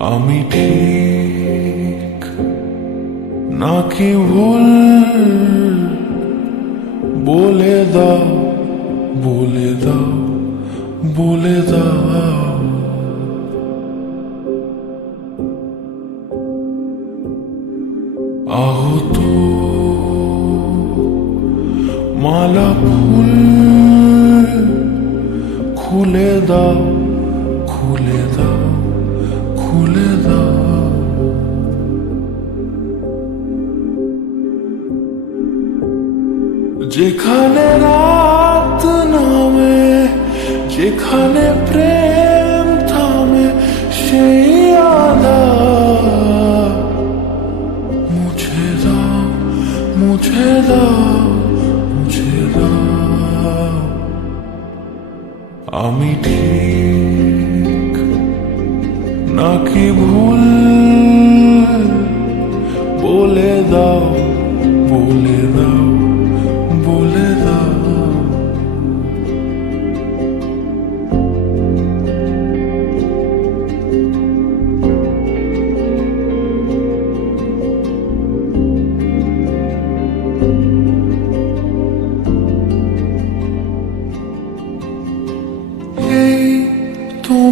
আমি ঠিক নাকি ভুল? বলে দাও বলে দাও বলে দাও। আহত মালা ফুল খুলে দাও। যেখানে রাত নামে, যেখানে প্রেম থামে, সেই আধার মুছে দাও মুছে দাও মুছে দাও। আমি ঠিক নাকি ভুল? বলে দাও।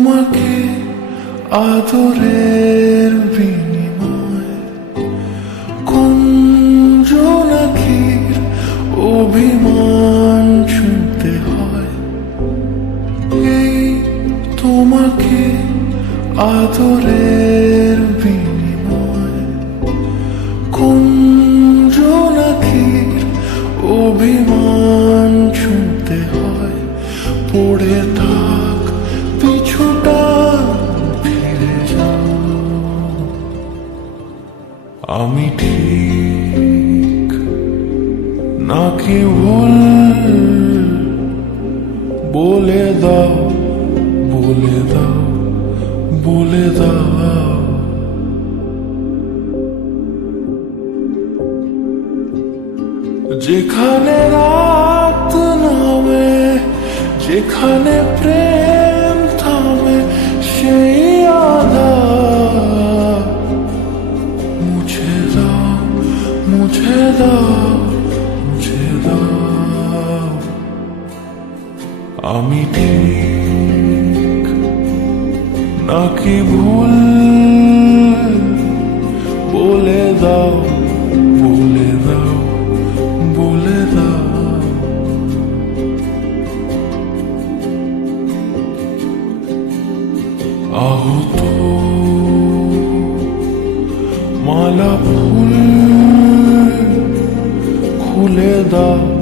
তোমাকে আদরের অভিমান শুনতে হয়। এই তোমাকে আদরের বিনিময়। আমি ঠিক নাকি ভুল? বলে দাও বলে দাও বলে দাও। যেখানে রাত নামে, যেখানে প্রেম আমি ঠিক নাকি ভুল? বলে দাও বলে দাও বলে দাও। আহত মালা ফুল খুলে দাও।